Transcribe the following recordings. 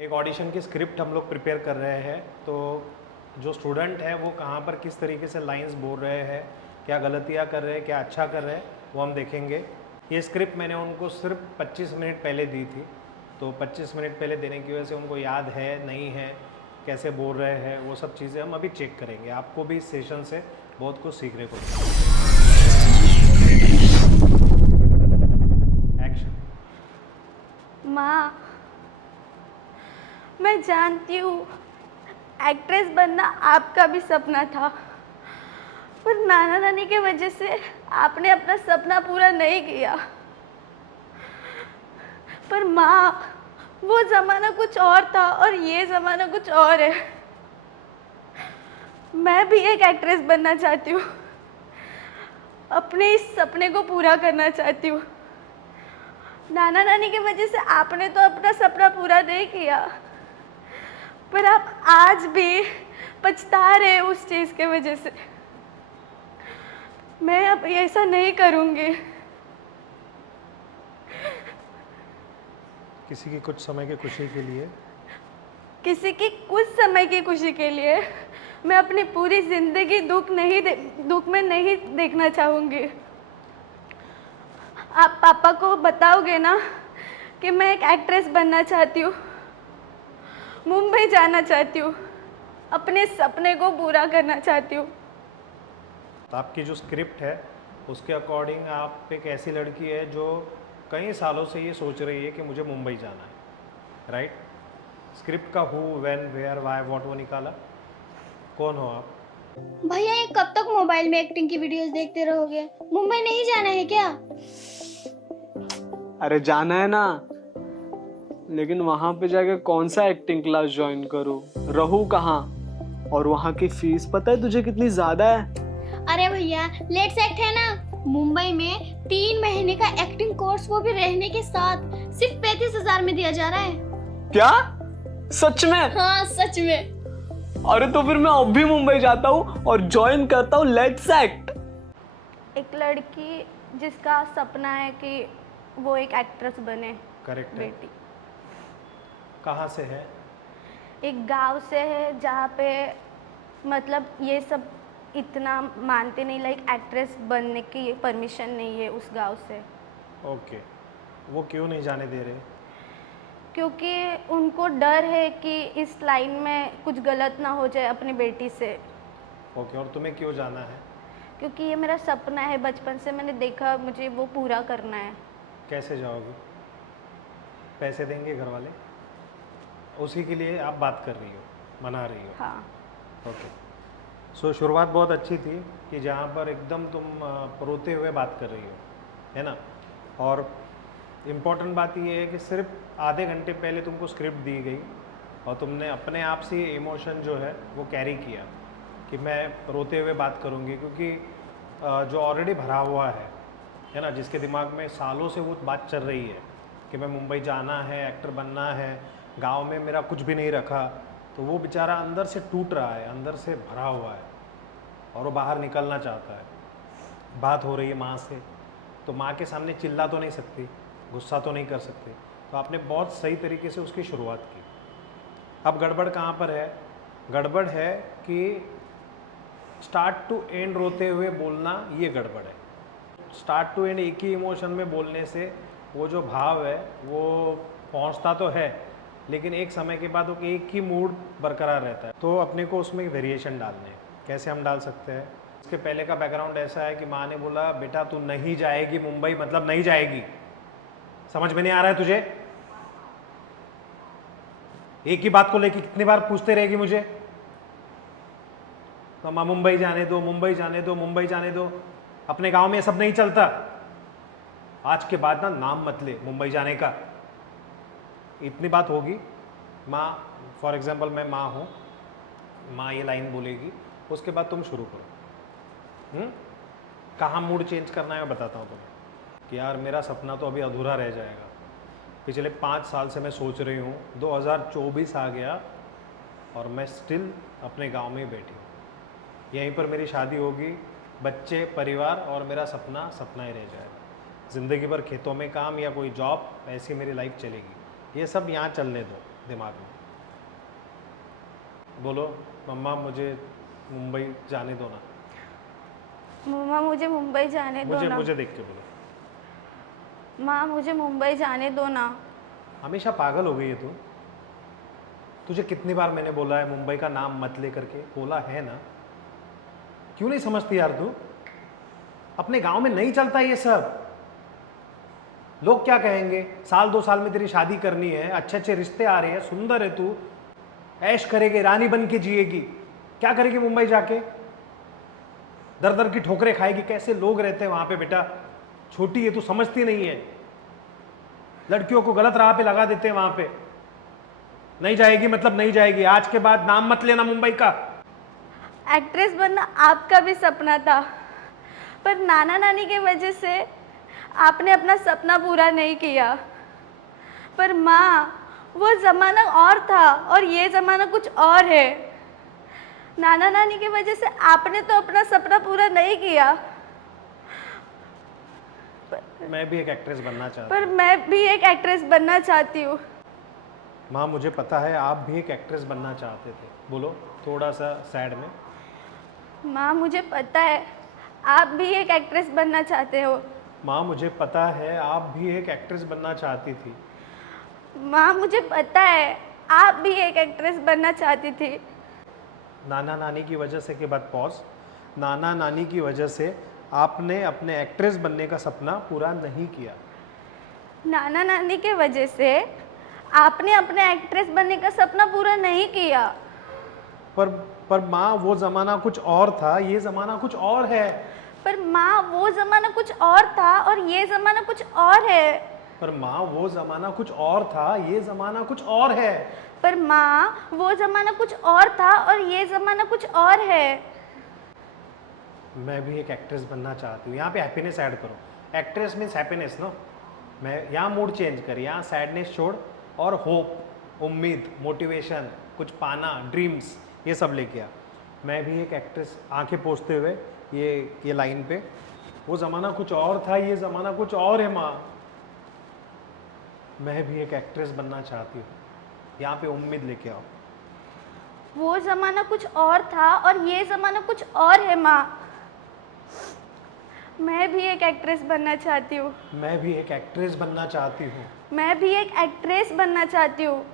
एक ऑडिशन की स्क्रिप्ट हम लोग प्रिपेयर कर रहे हैं। तो जो स्टूडेंट है वो कहाँ पर किस तरीके से लाइंस बोल रहे हैं, क्या गलतियाँ कर रहे हैं, क्या अच्छा कर रहे हैं, वो हम देखेंगे। ये स्क्रिप्ट मैंने उनको सिर्फ 25 मिनट पहले दी थी, तो 25 मिनट पहले देने की वजह से उनको याद है नहीं है, कैसे बोल रहे हैं, वो सब चीज़ें हम अभी चेक करेंगे। आपको भी इस सेशन से बहुत कुछ सीखने को मिलेगा। एक्शन। माँ, मैं जानती हूँ एक्ट्रेस बनना आपका भी सपना था, पर नाना नानी के वजह से आपने अपना सपना पूरा नहीं किया। पर माँ, वो ज़माना कुछ और था और ये ज़माना कुछ और है। मैं भी एक एक्ट्रेस बनना चाहती हूँ, अपने इस सपने को पूरा करना चाहती हूँ। नाना नानी की वजह से आपने तो अपना सपना पूरा नहीं किया, पर आप आज भी पछता रहे हैं उस चीज़ के वजह से। मैं अब ऐसा नहीं करूँगी। किसी की कुछ समय की खुशी के लिए किसी की कुछ समय की खुशी के लिए मैं अपनी पूरी जिंदगी दुख में नहीं देखना चाहूँगी। आप पापा को बताओगे ना कि मैं एक एक्ट्रेस बनना चाहती हूँ, मुंबई जाना चाहती हूँ, अपने सपने को पूरा करना चाहती हूँ। तो आपकी जो स्क्रिप्ट है उसके अकॉर्डिंग आप एक ऐसी लड़की है जो कई सालों से ये सोच रही है कि मुझे मुंबई जाना है, राइट? स्क्रिप्ट का who, when, where, why, what वो निकाला। कौन हो आप? भैया ये कब तक मोबाइल में एक्टिंग की वीडियोस देखते रहोगे? मुंबई नहीं जाना है क्या? अरे जाना है ना, लेकिन वहां पे जाके कौन सा एक्टिंग क्लास ज्वाइन करूँ, रहूँ कहाँ, और वहां की फीस पता है तुझे कितनी ज्यादा है? अरे भैया लेट्स एक्ट है ना, मुंबई में 3 महीने का एक्टिंग कोर्स, वो भी रहने के साथ, सिर्फ 35,000 में दिया जा रहा है। क्या सच में? हाँ सच में। अरे तो फिर मैं अब भी मुंबई जाता हूँ और ज्वाइन करता हूँ लेट्स एक्ट। एक लड़की जिसका सपना है कि वो एक एक्ट्रेस बने, करेक्ट है। बेटी कहाँ से है? एक गांव से है जहाँ पे मतलब ये सब इतना मानते नहीं, लाइक एक्ट्रेस बनने की परमिशन नहीं है उस गांव से। ओके, वो क्यों नहीं जाने दे रहे? क्योंकि उनको डर है कि इस लाइन में कुछ गलत ना हो जाए अपनी बेटी से। ओके, और तुम्हें क्यों जाना है? क्योंकि ये मेरा सपना है, बचपन से मैंने देखा, मुझे वो पूरा करना है। कैसे जाओगे? पैसे देंगे घर वाले? उसी के लिए आप बात कर रही हो, मना रही हो? हाँ। ओके। सो शुरुआत बहुत अच्छी थी कि जहाँ पर एकदम तुम रोते हुए बात कर रही हो, है ना? और इम्पॉर्टेंट बात ये है कि सिर्फ आधे घंटे पहले तुमको स्क्रिप्ट दी गई और तुमने अपने आप से इमोशन जो है वो कैरी किया कि मैं रोते हुए बात करूँगी, क्योंकि जो ऑलरेडी भरा हुआ है ना, जिसके दिमाग में सालों से वो बात चल रही है कि मैं मुंबई जाना है, एक्टर बनना है, गांव में मेरा कुछ भी नहीं रखा, तो वो बेचारा अंदर से टूट रहा है, अंदर से भरा हुआ है और वो बाहर निकलना चाहता है। बात हो रही है माँ से, तो माँ के सामने चिल्ला तो नहीं सकती, गुस्सा तो नहीं कर सकते, तो आपने बहुत सही तरीके से उसकी शुरुआत की। अब गड़बड़ कहाँ पर है? गड़बड़ है कि स्टार्ट टू एंड रोते हुए बोलना, ये गड़बड़ है। स्टार्ट टू एंड एक ही इमोशन में बोलने से वो जो भाव है वो पहुंचता तो है, लेकिन एक समय के बाद वो एक ही मूड बरकरार रहता है। तो अपने को उसमें वेरिएशन डालने हैं। कैसे हम डाल सकते हैं? इसके पहले का बैकग्राउंड ऐसा है कि माँ ने बोला बेटा तू नहीं जाएगी मुंबई, मतलब नहीं जाएगी। समझ में नहीं आ रहा है तुझे? एक ही बात को लेकर कितनी बार पूछते रहेगी मुझे, तो माँ मुंबई जाने दो, मुंबई जाने दो, मुंबई जाने दो। अपने गांव में ये सब नहीं चलता। आज के बाद ना नाम मत ले मुंबई जाने का। इतनी बात होगी। माँ, फॉर एग्जाम्पल मैं माँ हूँ, माँ ये लाइन बोलेगी, उसके बाद तुम शुरू करो। कहाँ मूड चेंज करना है मैं बताता हूँ तुम्हें कि यार मेरा सपना तो अभी अधूरा रह जाएगा। पिछले 5 साल से मैं सोच रही हूँ, 2024 आ गया और मैं स्टिल अपने गांव में ही बैठी हूँ। यहीं पर मेरी शादी होगी, बच्चे, परिवार, और मेरा सपना सपना ही रह जाएगा। ज़िंदगी भर खेतों में काम या कोई जॉब, ऐसी मेरी लाइफ चलेगी। ये सब यहाँ चलने दो, दिमाग में। बोलो मम्मा मुझे मुंबई जाने दो ना। मम्मा मुझे मुंबई जाने दो मुझे ना। मुझे देख के बोलो। माँ मुझे मुंबई जाने दो ना। हमेशा पागल हो गई है तू। तुझे कितनी बार मैंने बोला है मुंबई का नाम मत ले करके, बोला है ना। क्यों नहीं समझती यार तू? अपने गांव में नहीं चलता ये सब। लोग क्या कहेंगे? साल 2 साल में तेरी शादी करनी है, अच्छे अच्छे रिश्ते आ रहे हैं, सुंदर है तू, ऐश करेगी, रानी बन के जिएगी। क्या करेगी मुंबई जाके? दर दर की ठोकरें खाएगी। कैसे लोग रहते हैं वहां पे बेटा। छोटी है तू, समझती नहीं है। लड़कियों को गलत राह पे लगा देते हैं वहां पे। नहीं जाएगी मतलब नहीं जाएगी। आज के बाद नाम मत लेना मुंबई का। एक्ट्रेस बनना आपका भी सपना था, पर नाना नानी की वजह से आपने अपना सपना पूरा नहीं किया। पर माँ, वो ज़माना और था और ये ज़माना कुछ और है। नाना नानी की वजह से आपने तो अपना सपना पूरा नहीं किया। मैं भी एक एक्ट्रेस बनना चाहता पर हूँ। मैं भी एक एक्ट्रेस बनना चाहती हूँ। माँ मुझे पता है आप भी एक एक्ट्रेस बनना चाहते थे। बोलो थोड़ा सा सैड में। माँ मुझे पता है आप भी एक एक्ट्रेस बनना चाहते हो। माँ मुझे पता है आप भी एक एक्ट्रेस बनना चाहती थी। माँ मुझे पता है आप भी एक एक्ट्रेस बनना चाहती थी। नाना नानी की वजह से के बाद पॉज। नाना नानी की वजह से आपने अपने एक्ट्रेस बनने का सपना पूरा नहीं किया। नाना नानी के वजह से आपने अपने एक्ट्रेस बनने का सपना पूरा नहीं किया। पर माँ वो ज़माना कुछ और था, ये ज़माना कुछ और है। पर माँ वो ज़माना कुछ और था और ये ज़माना कुछ और है। पर माँ वो ज़माना कुछ और था, ये ज़माना कुछ और है। पर माँ वो ज़माना कुछ और था और ये ज़माना कुछ और है। मैं भी एक एक्ट्रेस बनना चाहती हूँ। यहाँ पे हैप्पीनेस ऐड करो। Actress means happiness no. मैं यहाँ मूड चेंज कर, यहाँ सैडनेस छोड़ और होप, उम्मीद, मोटिवेशन, कुछ पाना, ड्रीम्स, ये सब लेके आ। मैं भी एक एक्ट्रेस, आंखें पोंछते हुए ये लाइन पे, वो ज़माना कुछ और था, ये ज़माना कुछ और है माँ। मैं भी एक एक्ट्रेस बनना चाहती हूँ। यहाँ पे उम्मीद लेके आओ। वो ज़माना कुछ और था और ये ज़माना कुछ और है माँ। मैं भी एक एक्ट्रेस बनना चाहती हूँ। मैं भी एक एक्ट्रेस बनना चाहती हूँ। मैं भी एक एक्ट्रेस बनना चाहती हूँ।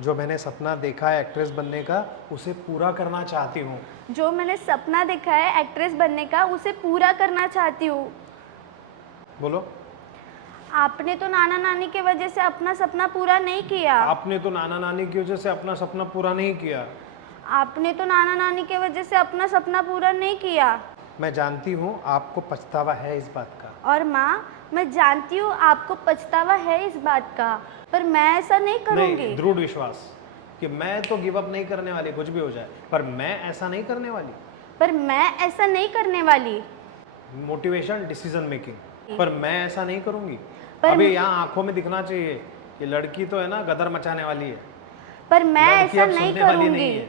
जो मैंने सपना देखा है एक्ट्रेस बनने का, उसे पूरा करना चाहती हूँ। जो मैंने सपना देखा है एक्ट्रेस बनने का, उसे पूरा करना चाहती हूँ। बोलो। आपने तो नाना नानी की वजह से अपना सपना पूरा नहीं किया। आपने तो नाना नानी की वजह से अपना सपना पूरा नहीं किया। आपने तो नाना नानी की वजह से अपना सपना पूरा नहीं किया। मैं जानती हूँ आपको पछतावा है इस बात का। और माँ, मैं जानती हूँ आपको पछतावा है इस बात का, पर मैं ऐसा नहीं करूँगी। नहीं, दृढ़ विश्वास कि मैं तो गिव अप नहीं करने वाली, कुछ भी हो जाए, पर मैं ऐसा नहीं करने वाली। पर मैं ऐसा नहीं करने वाली। मोटिवेशन, डिसीजन मेकिंग, पर मैं ऐसा नहीं करूँगी। पर अभी यहाँ आंखों में दिखना चाहिए कि लड़की तो है ना गदर मचाने वाली है। पर मैं लड़की ऐसा अब नहीं सुनने वाली नहीं करूँगी। है,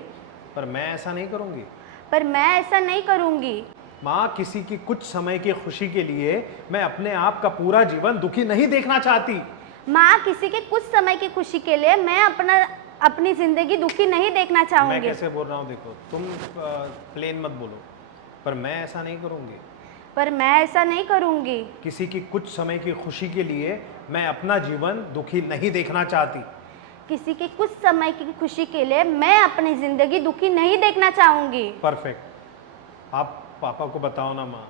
पर मैं ऐसा नहीं करूँगी। पर मैं ऐसा नहीं करूँगी। माँ, किसी की कुछ समय की खुशी के लिए मैं अपने आप का पूरा जीवन दुखी नहीं देखना चाहती। माँ, किसी के कुछ समय की खुशी के लिए मैं अपनी जिंदगी दुखी नहीं देखना मैं चाहूँगी। कैसे बोल रहा हूँ देखो, तुम प्लेन मत बोलो, पर मैं ऐसा नहीं करूँगी। पर मैं ऐसा नहीं करूँगी। किसी की कुछ समय की खुशी के लिए मैं अपना जीवन दुखी नहीं देखना चाहती। किसी की कुछ समय की खुशी के लिए मैं अपनी जिंदगी दुखी नहीं देखना चाहूँगी। परफेक्ट। आप पापा को बताओ ना माँ।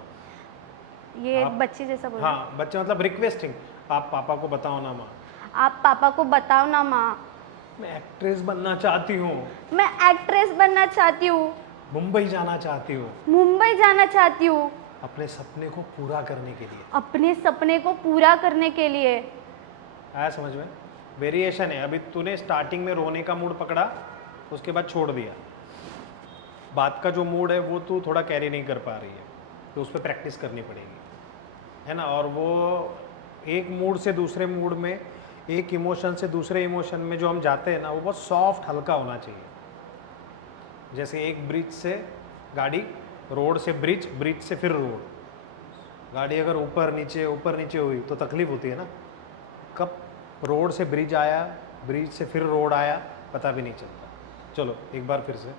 ये आप- बच्ची जैसा बोल हाँ, बच्चे मतलब रिक्वेस्टिंग। आप पापा को बताओ ना माँ। आप पापा को बताओ ना माँ। मैं एक्ट्रेस बनना चाहती हूँ। मैं एक्ट्रेस बनना चाहती हूँ। मुंबई जाना चाहती हूँ। मुंबई जाना चाहती हूँ। अपने सपने को पूरा करने के लिए। अपने सपने को पूरा करने के लिए। आया समझ में? वेरिएशन है। अभी तूने स्टार्टिंग में रोने का मूड पकड़ा, उसके बाद छोड़ दिया। बात का जो मूड है वो तू थोड़ा कैरी नहीं कर पा रही है, तो उस पर प्रैक्टिस करनी पड़ेगी, है ना। और वो एक मूड से दूसरे मूड में, एक इमोशन से दूसरे इमोशन में जो हम जाते हैं ना, वो बहुत सॉफ्ट, हल्का होना चाहिए। जैसे एक ब्रिज से गाड़ी, रोड से ब्रिज, ब्रिज से फिर रोड। गाड़ी अगर ऊपर नीचे हुई तो तकलीफ होती है ना। कब रोड से ब्रिज आया, ब्रिज से फिर रोड आया, पता भी नहीं चलता। चलो एक बार फिर से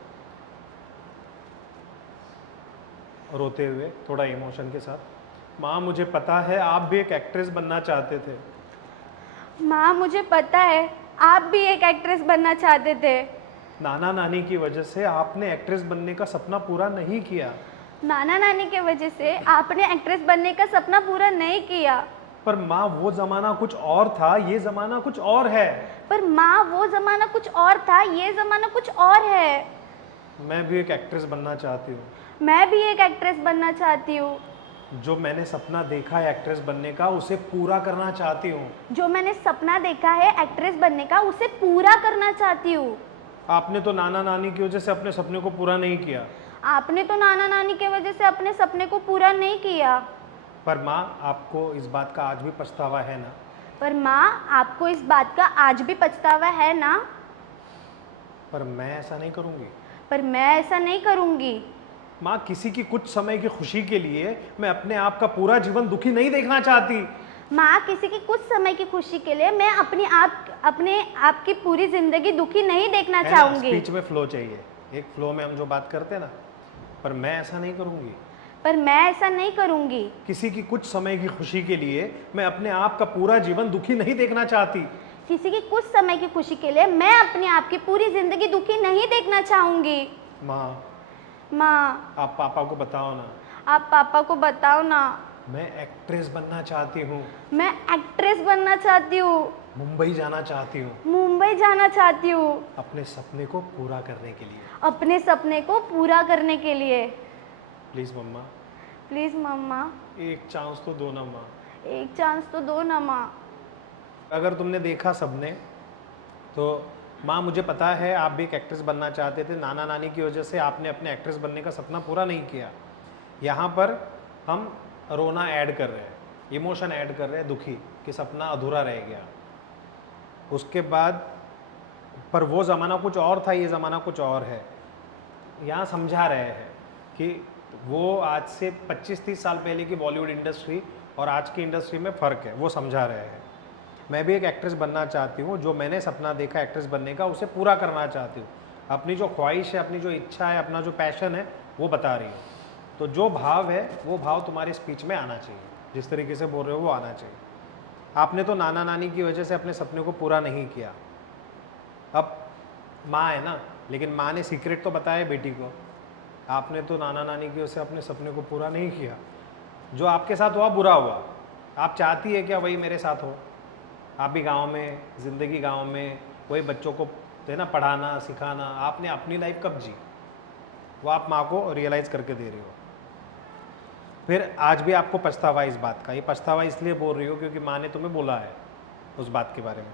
रोते हुए, थोड़ा इमोशन के साथ। माँ मुझे पता है आप भी एक एक्ट्रेस बनना चाहते थे। माँ मुझे पता है आप भी एक एक्ट्रेस बनना चाहते थे। नाना नानी की वजह से आपने एक्ट्रेस बनने का सपना पूरा नहीं किया। नाना नानी के वजह से आपने एक्ट्रेस बनने का सपना पूरा नहीं किया। पर माँ वो जमाना कुछ और था, ये जमाना कुछ और है। पर माँ वो ज़माना कुछ और था, ये ज़माना कुछ और है। मैं भी एक एक्ट्रेस बनना चाहती हूँ। मैं भी एक एक्ट्रेस बनना चाहती हूँ। जो मैंने सपना देखा है एक्ट्रेस बनने का, उसे पूरा करना चाहती हूँ। जो मैंने सपना देखा है एक्ट्रेस बनने का, उसे पूरा करना चाहती हूँ। आपने तो नाना नानी की वजह से अपने सपने को पूरा नहीं किया। आपने तो नाना नानी के वजह से अपने सपने को पूरा नहीं किया। पर माँ आपको इस बात का आज भी पछतावा है ना? पर माँ आपको इस बात का आज भी पछतावा है ना? पर मैं ऐसा नहीं करूँगी। पर मैं ऐसा नहीं करूँगी। माँ किसी की कुछ समय की खुशी के लिए मैं अपने आप का पूरा जीवन दुखी नहीं देखना चाहती। माँ किसी की कुछ समय की खुशी के लिए मैं अपने आप की पूरी जिंदगी दुखी नहीं देखना है ना, चाहूंगी। स्पीच में फ्लो चाहिए, एक फ्लो में हम जो बात करते हैं ना। पर मैं ऐसा नहीं करूँगी। पर मैं ऐसा नहीं करूँगी। किसी की कुछ समय की खुशी के लिए मैं अपने आप का पूरा जीवन दुखी नहीं देखना चाहती। किसी की कुछ समय की खुशी के लिए मैं अपने आप की पूरी जिंदगी दुखी नहीं देखना चाहूंगी। माँ माँ आप पापा को बताओ ना, आप पापा को बताओ ना। मैं एक्ट्रेस बनना चाहती हूँ। मैं एक्ट्रेस बनना चाहती हूँ। मुंबई जाना चाहती हूँ मुंबई जाना चाहती हूँ। अपने सपने को पूरा करने के लिए। अपने सपने को पूरा करने के लिए। प्लीज़ मम्मा, प्लीज़ मम्मा एक चांस तो दो ना माँ। एक चांस तो दो ना माँ। अगर तुमने देखा सबने, तो माँ मुझे पता है आप भी एक एक्ट्रेस बनना चाहते थे। नाना नानी की वजह से आपने अपने एक्ट्रेस बनने का सपना पूरा नहीं किया। यहाँ पर हम रोना ऐड कर रहे हैं, इमोशन ऐड कर रहे हैं, दुखी कि सपना अधूरा रह गया। उसके बाद पर वो ज़माना कुछ और था, ये ज़माना कुछ और है। यहाँ समझा रहे हैं कि वो आज से 25-30 साल पहले की बॉलीवुड इंडस्ट्री और आज की इंडस्ट्री में फ़र्क है, वो समझा रहे हैं। मैं भी एक एक्ट्रेस बनना चाहती हूँ। जो मैंने सपना देखा एक्ट्रेस बनने का, उसे पूरा करना चाहती हूँ। अपनी जो ख्वाहिश है, अपनी जो इच्छा है, अपना जो पैशन है, वो बता रही हूँ। तो जो भाव है वो भाव तुम्हारी स्पीच में आना चाहिए, जिस तरीके से बोल रहे हो वो आना चाहिए। आपने तो नाना नानी की वजह से अपने सपने को पूरा नहीं किया। अब माँ है ना, लेकिन माँ ने सीक्रेट तो बताया बेटी को। आपने तो नाना नानी की वजह से अपने सपने को पूरा नहीं किया। जो आपके साथ हुआ बुरा हुआ। आप चाहती है क्या वही मेरे साथ हो? आप भी गांव में, ज़िंदगी गांव में, वही बच्चों को है ना पढ़ाना सिखाना। आपने अपनी लाइफ कब जी, वो आप माँ को रियलाइज़ करके दे रही हो। फिर आज भी आपको पछतावा है इस बात का। ये पछतावा इसलिए बोल रही हो क्योंकि माँ ने तुम्हें बोला है उस बात के बारे में।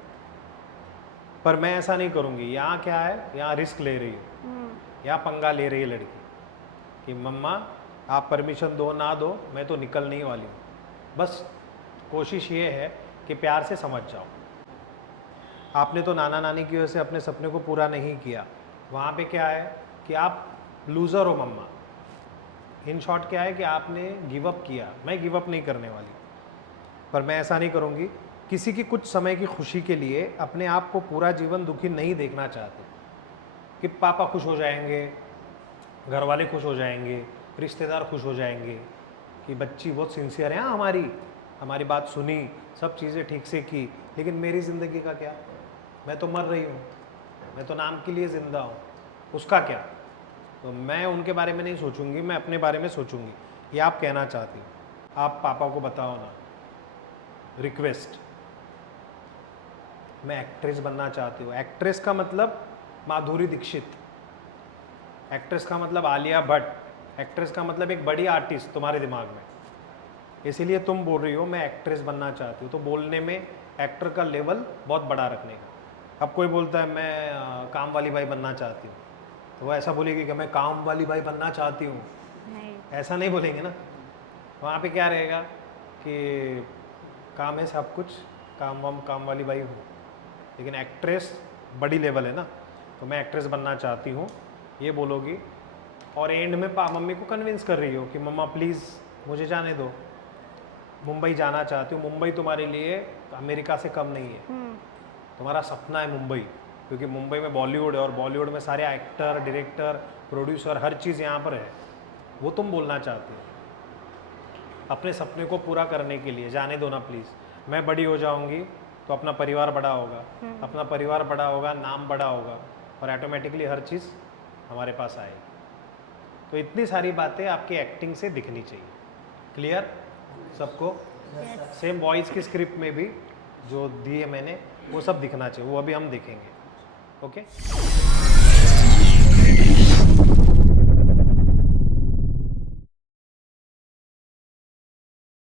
पर मैं ऐसा नहीं करूँगी। यहाँ क्या है, यहाँ रिस्क ले रही हो, यहाँ पंगा ले रही है लड़की कि मम्मा आप परमिशन दो ना दो, मैं तो निकलने ही वाली हूँ। बस कोशिश ये है कि प्यार से समझ जाओ। आपने तो नाना नानी की वजह से अपने सपने को पूरा नहीं किया। वहाँ पे क्या है कि आप लूज़र हो मम्मा। इन शॉर्ट क्या है कि आपने गिव अप किया। मैं गिव अप नहीं करने वाली, पर मैं ऐसा नहीं करूँगी। किसी की कुछ समय की खुशी के लिए अपने आप को पूरा जीवन दुखी नहीं देखना चाहते कि पापा खुश हो जाएंगे, घर वाले खुश हो जाएंगे, रिश्तेदार खुश हो जाएंगे कि बच्ची बहुत सिंसियर है, हाँ हमारी बात सुनी, सब चीज़ें ठीक से की। लेकिन मेरी ज़िंदगी का क्या? मैं तो मर रही हूँ, मैं तो नाम के लिए ज़िंदा हूँ, उसका क्या? तो मैं उनके बारे में नहीं सोचूंगी, मैं अपने बारे में सोचूंगी। ये आप कहना चाहती हो। आप पापा को बताओ ना। रिक्वेस्ट, मैं एक्ट्रेस बनना चाहती हूँ। एक्ट्रेस का मतलब माधुरी दीक्षित, एक्ट्रेस का मतलब आलिया भट्ट, एक्ट्रेस का मतलब एक बड़ी आर्टिस्ट तुम्हारे दिमाग में। इसीलिए तुम बोल रही हो मैं एक्ट्रेस बनना चाहती हूँ। तो बोलने में एक्टर का लेवल बहुत बड़ा रखने का। अब कोई बोलता है मैं काम वाली बाई बनना चाहती हूँ, तो वो ऐसा बोलेगी कि मैं काम वाली बाई बनना चाहती हूँ, नहीं। ऐसा नहीं बोलेंगे ना। वहाँ पे क्या रहेगा कि काम है सब कुछ, काम वाली बाई हूँ। लेकिन एक्ट्रेस बड़ी लेवल है ना, तो मैं एक्ट्रेस बनना चाहती हूँ ये बोलोगी। और एंड में मम्मी को कन्विंस कर रही हो कि मम्मा प्लीज़ मुझे जाने दो, मुंबई जाना चाहती हूँ। मुंबई तुम्हारे लिए अमेरिका से कम नहीं है। तुम्हारा सपना है मुंबई, क्योंकि मुंबई में बॉलीवुड है और बॉलीवुड में सारे एक्टर, डायरेक्टर, प्रोड्यूसर, हर चीज़ यहाँ पर है, वो तुम बोलना चाहते हो। अपने सपने को पूरा करने के लिए जाने दो ना प्लीज़। मैं बड़ी हो जाऊंगी तो अपना परिवार बड़ा होगा, अपना परिवार बड़ा होगा, नाम बड़ा होगा और ऑटोमेटिकली हर चीज़ हमारे पास आएगी। तो इतनी सारी बातें आपकी एक्टिंग से दिखनी चाहिए। क्लियर सबको? सेम वॉइस की स्क्रिप्ट में भी जो दी है मैंने वो सब दिखना चाहिए, वो अभी हम देखेंगे। ओके